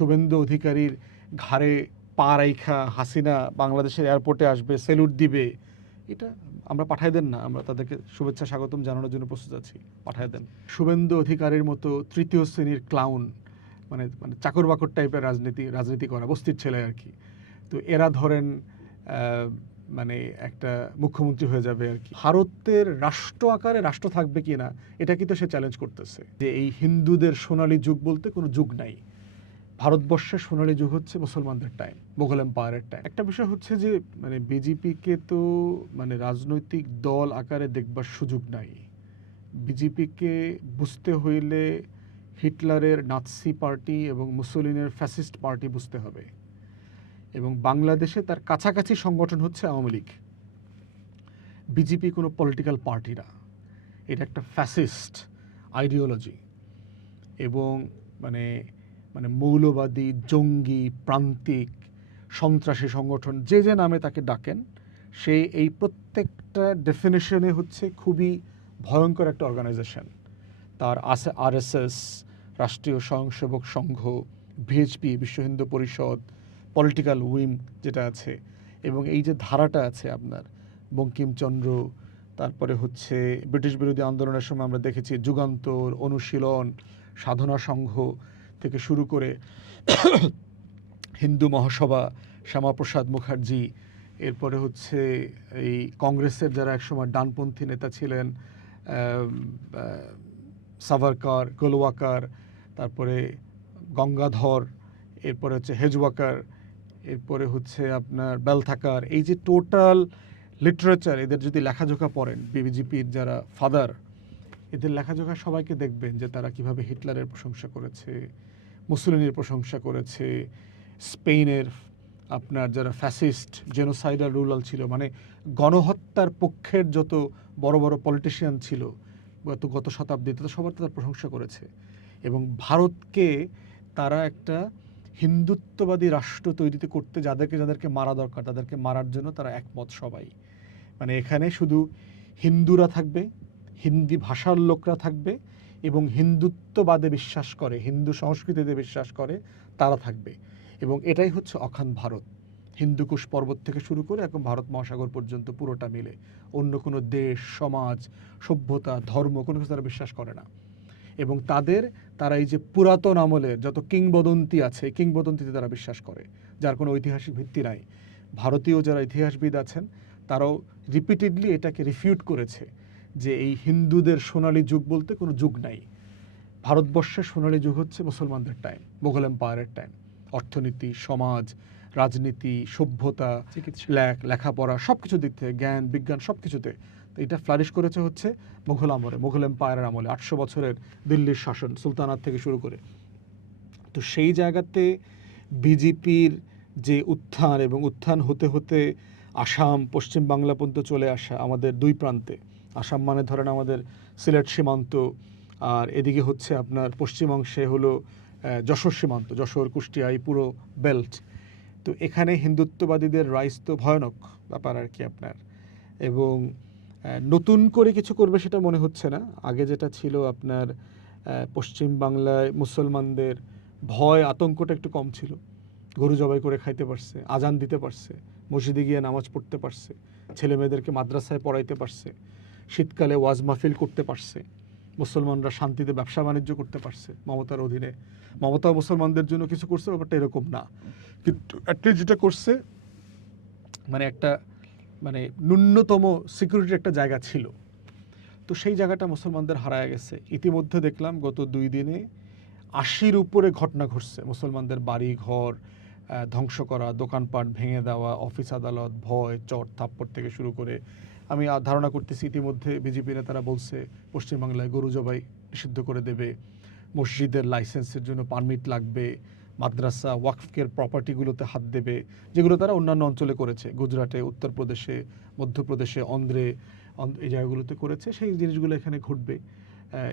শুভেন্দু অধিকারীর ঘাড়ে পা রাইখা হাসিনা বাংলাদেশের এয়ারপোর্টে আসবে, সেলুট দিবে, এটা আমরা পাঠায় দেন না, আমরা তাদেরকে শুভেচ্ছা স্বাগতম জানানোর জন্য প্রস্তুত আছি, পাঠায় দেন। শুভেন্দু অধিকারীর মতো তৃতীয় শ্রেণীর ক্লাউন, মানে মানে চাকর বাকর টাইপের রাজনীতি করা, বস্তির ছেলে আর কি, তো এরা ধরেন মানে একটা মুখ্যমন্ত্রী হয়ে যাবে আর কি। ভারতের রাষ্ট্র আকারে রাষ্ট্র থাকবে কি না এটা কিন্তু সে চ্যালেঞ্জ করতেছে, যে এই হিন্দুদের সোনালী যুগ বলতে কোনো যুগ নাই। ভারতবর্ষের সোনালী যুগ হচ্ছে মুসলমানদের টাইম, মোগল এম্পায়ারের টাইম। একটা বিষয় হচ্ছে যে মানে বিজেপিকে তো মানে রাজনৈতিক দল আকারে দেখবার সুযোগ নাই। বিজেপিকে বুঝতে হইলে হিটলারের নাৎসি পার্টি এবং মুসোলিনের ফ্যাসিস্ট পার্টি বুঝতে হবে, এবং বাংলাদেশে তার কাছাকাছি সংগঠন হচ্ছে আওয়ামী লীগ। বিজেপি কোনো পলিটিক্যাল পার্টি না, এটা একটা ফ্যাসিস্ট আইডিওলজি এবং মানে মানে মৌলবাদী, জঙ্গি, প্রান্তিক, সন্ত্রাসী সংগঠন, যে যে নামে তাকে ডাকেন, সে এই প্রত্যেকটা ডেফিনেশনে হচ্ছে খুবই ভয়ঙ্কর একটা অর্গানাইজেশন। তার আছে আরএসএস, রাষ্ট্রীয় স্বয়ংসেবক সংঘ, ভিএইচপি, বিশ্ব হিন্দু পরিষদ, পলিটিক্যাল উইং যেটা আছে, এবং এই যে ধারাটা আছে আপনার বঙ্কিমচন্দ্র, তারপরে হচ্ছে ব্রিটিশ বিরোধী আন্দোলনের সময় আমরা দেখেছি যুগান্তর, অনুশীলন, সাধনা সংঘ থেকে শুরু করে হিন্দু মহাসভা, শ্যামাপ্রসাদ মুখার্জি, এরপরে হচ্ছে এই কংগ্রেসের যারা একসময় ডানপন্থী নেতা ছিলেন, সাভারকার, গোলওয়াকার, তারপরে গঙ্গাধর, এরপরে হচ্ছে হেজওয়াকার, এরপরে হচ্ছে আপনার বেলথাকার, এই যে টোটাল লিটারেচার, এদের যদি লেখাজোখা পড়েন, বিজেপির যারা ফাদার, এদের লেখাজোখা সবাইকে দেখবেন যে তারা কিভাবে হিটলারের প্রশংসা করেছে, মুসোলিনির প্রশংসা করেছে, স্পেনের আপনার যারা ফ্যাসিস্ট জেনোসাইডাল রুলাল ছিল, মানে গণহত্যার পক্ষের যত বড় বড় পলিটিশিয়ান ছিল গত শতাব্দীতে, সবার তারা প্রশংসা করেছে। এবং ভারতকে তারা একটা হিন্দুত্ববাদী রাষ্ট্র তৈরিতে করতে যাদেরকে মারা দরকার তাদেরকে মারার জন্য তারা একমত সবাই। মানে এখানে শুধু হিন্দুরা থাকবে, হিন্দি ভাষার লোকরা থাকবে, এবং হিন্দুত্ববাদে বিশ্বাস করে, হিন্দু সংস্কৃতিতে বিশ্বাস করে তারা থাকবে। এবং এটাই হচ্ছে অখান ভারত, হিন্দুকুশ পর্বত থেকে শুরু করে এখন ভারত মহাসাগর পর্যন্ত পুরোটা মিলে। অন্য কোনো দেশ, সমাজ, সভ্যতা, ধর্ম কোনো কিছু তারা বিশ্বাস করে না। এবং তারা এই যে পুরাতন আমলের যত কিংবদন্তি আছে, কিংবদন্তিতে তারা বিশ্বাস করে, যার কোনো ঐতিহাসিক ভিত্তি নাই। ভারতীয় যারা ইতিহাসবিদ আছেন তারাও রিপিটেডলি এটাকে রিফিউট করেছে যে এই হিন্দুদের সোনালী যুগ বলতে কোনো যুগ নাই। ভারতবর্ষের সোনালী যুগ হচ্ছে মুসলমানদের টাইম, মোগল এম্পায়ারের টাইম। অর্থনীতি, সমাজ, রাজনীতি, সভ্যতা, লেখাপড়া, সব কিছু দিক থেকে, জ্ঞান বিজ্ঞান সব কিছুতে এটা ফ্লারিশ করেছে হচ্ছে মুঘল আমলে, মোগল এম্পায়ারের আমলে, 800 বছরের দিল্লির শাসন, সুলতানাত থেকে শুরু করে। তো সেই জায়গাতে বিজেপির যে উত্থান, এবং উত্থান হতে হতে আসাম, পশ্চিম বাংলা পর্যন্ত চলে আসা, আমাদের দুই প্রান্তে, আসাম মানে ধরেন আমাদের সিলেট সীমান্ত, আর এদিকে হচ্ছে আপনার পশ্চিম অংশে হলো যশোর সীমান্ত, যশোর, কুষ্টিয়া, এই পুরো বেল্ট। তো এখানে হিন্দুত্ববাদীদের রাইজ তো ভয়ানক ব্যাপার আর কি আপনার। এবং নতুন করে কিছু করবে সেটা মনে হচ্ছে না। আগে যেটা ছিল আপনার পশ্চিম বাংলায় মুসলমানদের ভয় আতঙ্কটা একটু কম ছিল, গরু জবাই করে খাইতে পারছে, আজান দিতে পারছে, মসজিদে গিয়ে নামাজ পড়তে পারছে, ছেলে মেয়েদেরকে মাদ্রাসায় পড়াইতে পারছে, শীতকালে ওয়াজ মাহফিল করতে পারছে, মুসলমানরা শান্তিতে ব্যবসা বাণিজ্য করতে পারছে মমতার অধীনে। মমতা মুসলমানদের জন্য কিছু করছে, ব্যাপারটা এরকম না, কিন্তু অ্যাটলিস্ট যেটা করছে মানে একটা মানে ন্যূনতম সিকিউরিটির একটা জায়গা ছিল। তো সেই জায়গাটা মুসলমানদের হারায় গেছে। ইতিমধ্যে দেখলাম গত 2 দিনে 80-র উপরে ঘটনা ঘটছে, মুসলমানদের বাড়ি ঘর ধ্বংস করা, দোকানপাট ভেঙে দেওয়া, অফিস আদালত, ভয়, চট থাপ্পড় থেকে শুরু করে। আমি ধারণা করতেছি ইতিমধ্যে বিজেপি নেতারা বলছে পশ্চিমবাংলায় গরু জবাই নিষিদ্ধ করে দেবে, মসজিদের লাইসেন্সের জন্য পারমিট লাগবে, মাদ্রাসা ওয়াকফের প্রপার্টিগুলোতে হাত দেবে, যেগুলো তারা অন্যান্য অঞ্চলে করেছে, গুজরাটে, উত্তরপ্রদেশে, মধ্যপ্রদেশে, অন্ধ্রে, এই জায়গাগুলোতে করেছে। সেই জিনিসগুলো এখানে ঘটবে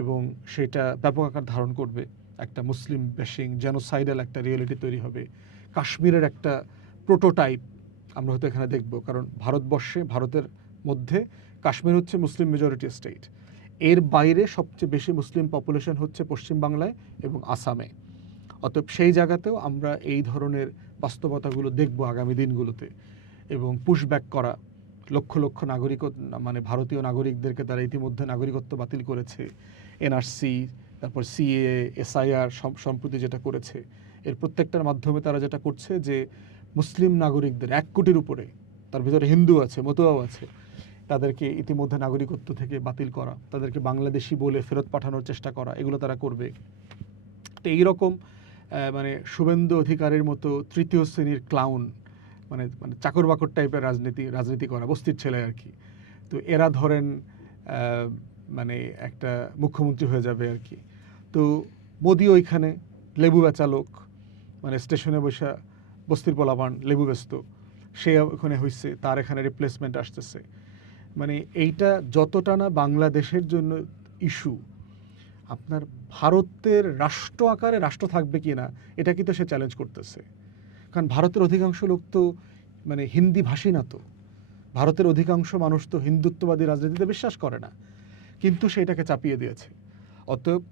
এবং সেটা ব্যাপক আকার ধারণ করবে। একটা মুসলিম বেশিং জেনোসাইডাল একটা রিয়েলিটি তৈরি হবে। কাশ্মীরের একটা প্রোটোটাইপ আমরা হয়তো এখানে দেখব, কারণ ভারতের মধ্যে কাশ্মীর হচ্ছে মুসলিম মেজরিটি স্টেট, এর বাইরে সবচেয়ে বেশি মুসলিম পপুলেশন হচ্ছে পশ্চিম বাংলায় এবং আসামে। অতএব সেই জায়গাতেও আমরা এই ধরনের বাস্তবতাগুলো দেখব আগামী দিনগুলোতে, এবং পুশব্যাক করা, লক্ষ লক্ষ মানে ভারতীয় নাগরিকদেরকে তারা ইতিমধ্যে নাগরিকত্ব বাতিল করেছে, এনআরসি, তারপর সিএ, এসআইআর সম্প্রতি যেটা করেছে, এর প্রত্যেকটার মাধ্যমে তারা যেটা করছে যে মুসলিম নাগরিকদের 1 কোটির উপরে, তার ভিতরে হিন্দু আছে, মতুয়াও আছে, তাদেরকে ইতিমধ্যে নাগরিকত্ব থেকে বাতিল করা, তাদেরকে বাংলাদেশি বলে ফেরত পাঠানোর চেষ্টা করা, এগুলো তারা করবে। তো এইরকম মানে শুভেন্দু অধিকারীর মতো তৃতীয় শ্রেণীর ক্লাউন, মানে মানে চাকর বাকর টাইপের রাজনীতি করা, বস্তির ছেলে আর কি। তো এরা ধরেন মানে একটা মুখ্যমন্ত্রী হয়ে যাবে আর কি। তো মোদি ওইখানে লেবু বেচা লোক, মানে স্টেশনে বসে বস্তির পোলাপান লেবু ব্যস্ত, সে ওখানে হয়েছে, তার এখানে রিপ্লেসমেন্ট আসতেছে। মানে এইটা যতটা না বাংলাদেশের জন্য ইস্যু, আপনার ভারতের রাষ্ট্র আকারে রাষ্ট্র থাকবে কি না এটা কিন্তু সে চ্যালেঞ্জ করতেছে। কারণ ভারতের অধিকাংশ লোক তো মানে হিন্দি ভাষী না, তো ভারতের অধিকাংশ মানুষ তো হিন্দুত্ববাদী রাজনীতিতে বিশ্বাস করে না, কিন্তু সেটাকে চাপিয়ে দিয়েছে। অতএব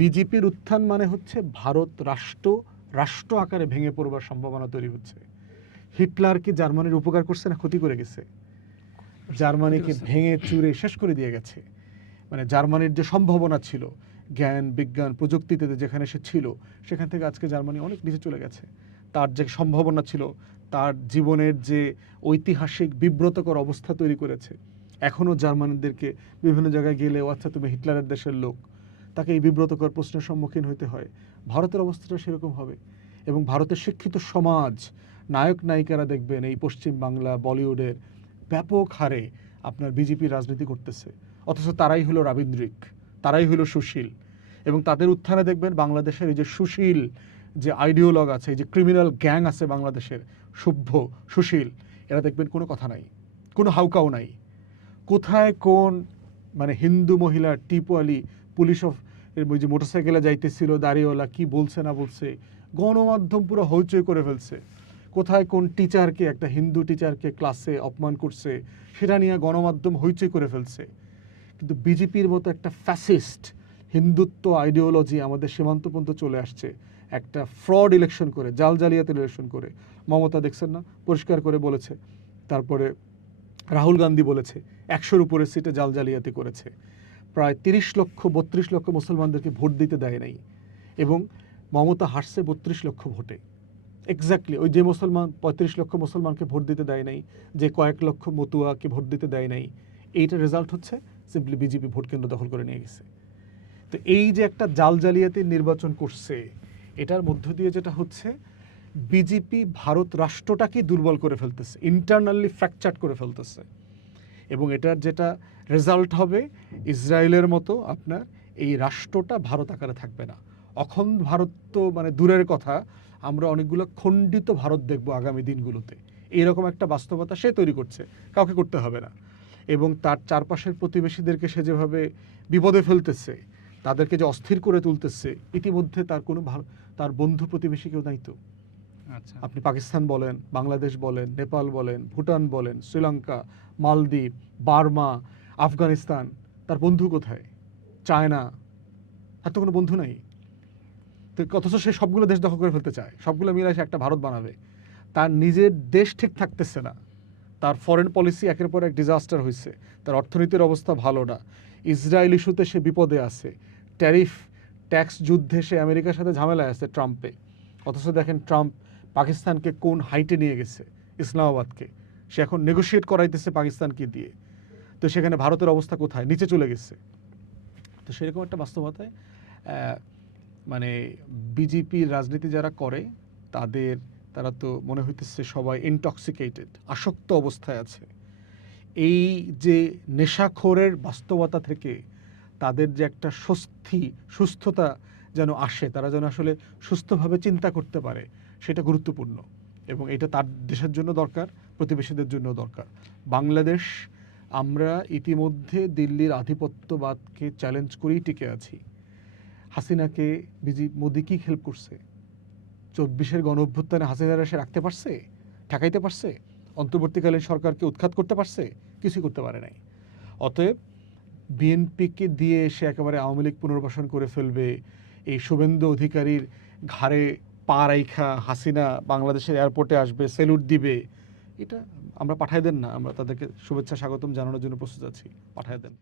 বিজেপির উত্থান মানে হচ্ছে ভারত রাষ্ট্র আকারে ভেঙে পড়বার সম্ভাবনা তৈরি হচ্ছে। হিটলার কি জার্মানির উপকার করছে না ক্ষতি করে গেছে? জার্মানিকে ভেঙে চুরে শেষ করে দিয়ে গেছে। মানে জার্মানির যে সম্ভাবনা ছিল জ্ঞান বিজ্ঞান প্রযুক্তিতে যেখানে সে ছিল, সেখান থেকে আজকে জার্মানি অনেক নিচে চলে গেছে। তার যে সম্ভাবনা ছিল, তার জীবনের যে ঐতিহাসিক বিব্রতকর অবস্থা তৈরি করেছে, এখনও জার্মানিদেরকে বিভিন্ন জায়গায় গেলে, আচ্ছা তুমি হিটলারের দেশের লোক, তাকে এই বিব্রতকর প্রশ্নের সম্মুখীন হতে হয়। ভারতের অবস্থাটা সেরকম হবে। এবং ভারতের শিক্ষিত সমাজ, নায়ক নায়িকারা দেখবেন এই পশ্চিম বাংলা বলিউডের ব্যাপক হারে আপনার বিজেপির রাজনীতি করতেছে, অথচ তারাই হলো রাবীন্দ্রিক, তারাই হলো সুশীল। এবং তাদের উত্থানে দেখবেন বাংলাদেশের এই যে সুশীল যে আইডিওলগ আছে, এই যে ক্রিমিনাল গ্যাং আছে বাংলাদেশের, সভ্য সুশীল, এরা দেখবেন কোনো কথা নাই, কোনো হাউকাও নাই। কোথায় কোন মানে হিন্দু মহিলা টিপওয়ালি পুলিশ অফ ওই যে মোটরসাইকেলে যাইতেছিল দাড়িওয়ালা কি বলছে না বলছে, গণমাধ্যম পুরো হইচই করে ফেলছে। কোথায় কোন টিচারকে, একটা হিন্দু টিচারকে ক্লাসে অপমান করছে, সেটা নিয়ে গণমাধ্যম হইচই করে ফেলছে। কিন্তু বিজেপির মতো একটা ফ্যাসিস্ট হিন্দুত্ব আইডিওলজি আমাদের সীমান্ত পর্যন্ত চলে আসছে, একটা ফ্রড ইলেকশন করে, জালজালিয়াতি ইলেকশন করে। মমতা দেখছেন না, পরিষ্কার করে বলেছে। তারপরে রাহুল গান্ধী বলেছে 100-র উপরে সিটে জালজালিয়াতি করেছে। প্রায় 30 লক্ষ 32 লক্ষ মুসলমানদেরকে ভোট দিতে দেয় নাই, এবং মমতা হারছে 32 লক্ষ ভোটে। এক্স্যাক্টলি ওই যে মুসলমান 35 লক্ষ মুসলমানকে ভোট দিতে দেয় নাই, যে কয়েক লক্ষ মতুয়াকে ভোট দিতে দেয় নাই, এইটার রেজাল্ট হচ্ছে সিম্পলি বিজেপি ভোট কেন্দ্র দখল করে নিয়ে গেছে। তো এই যে একটা জালজালিয়াতির নির্বাচন করছে, এটার মধ্য দিয়ে যেটা হচ্ছে বিজেপি ভারত রাষ্ট্রটাকে দুর্বল করে ফেলতেছে, ইন্টারনালি ফ্র্যাকচার করে ফেলতেছে। এবং এটার যেটা রেজাল্ট হবে, ইসরায়েলের মতো আপনার এই রাষ্ট্রটা ভারত আকারে থাকবে না। অখণ্ড ভারত তো মানে দূরের কথা, আমরা অনেকগুলো খণ্ডিত ভারত দেখব আগামী দিনগুলোতে। এইরকম একটা বাস্তবতা সে তৈরি করছে, কাউকে করতে হবে না। এবং তার চারপাশের প্রতিবেশীদেরকে সে যেভাবে বিপদে ফেলতেছে, তাদেরকে যে অস্থির করে তুলতেছে, ইতিমধ্যে তার কোনো তার বন্ধু প্রতিবেশী কেউ নাই তো। আচ্ছা, আপনি পাকিস্তান বলেন, বাংলাদেশ বলেন, নেপাল বলেন, ভুটান বলেন, শ্রীলঙ্কা, মালদ্বীপ, বার্মা, আফগানিস্তান, তার বন্ধু কোথায়? চায়না, তার তো কোনো বন্ধু নাই। তো অথচ সে সবগুলো দেশ দখল করে ফেলতে চায়, সবগুলো মিলে সে একটা ভারত বানাবে। তার নিজের দেশ ঠিক থাকতেছে না, তার ফরেন পলিসি একের পর এক ডিজাস্টার হয়েছে, তার অর্থনীতির অবস্থা ভালো না, ইসরায়েল ইস্যুতে সে বিপদে আছে, ট্যারিফ ট্যাক্স যুদ্ধে সে আমেরিকার সাথে ঝামেলায় আছে ট্রাম্পে। অথচ দেখেন ট্রাম্প পাকিস্তানকে কোন হাইটে নিয়ে গেছে, ইসলামাবাদকে। সে এখন নেগোশিয়েট করাইতেছে পাকিস্তানকে দিয়ে। তো সেখানে ভারতের অবস্থা কোথায়? নিচে চলে গেছে। তো সেরকম একটা বাস্তবতায় মানে বিজেপির রাজনীতি যারা করে তারা তো মনে হইতেছে সবাই ইনটক্সিকেটেড, আসক্ত অবস্থায় আছে। এই যে নেশাখোরের বাস্তবতা থেকে তাদের যে একটা সুস্থতা যেন আসে, তারা যেন আসলে সুস্থভাবে চিন্তা করতে পারে, সেটা গুরুত্বপূর্ণ। এবং এটা তার দেশের জন্য দরকার, প্রতিবেশীদের জন্য দরকার। বাংলাদেশ, আমরা ইতিমধ্যে দিল্লির আধিপত্যবাদকে চ্যালেঞ্জ করেই টিকে আছি। হাসিনাকে মোদি কি হেল্প করছে? 24-এর গণ অভ্যুত্থানে হাসিনারা সে রাখতে পারছে, ঠেকাইতে পারছে? অন্তর্বর্তীকালীন সরকারকে উৎখাত করতে পারছে? কিছুই করতে পারে নাই। অতএব বিএনপিকে দিয়ে সে একেবারে আওয়ামী লীগ পুনর্বাসন করে ফেলবে, এই শুভেন্দু অধিকারীর ঘাড়ে পা রাইখা হাসিনা বাংলাদেশের এয়ারপোর্টে আসবে, সেলুট দিবে, এটা আমরা পাঠায় দেন না, আমরা তাদেরকে শুভেচ্ছা স্বাগতম জানানোর জন্য প্রস্তুত আছি, পাঠায় দেন।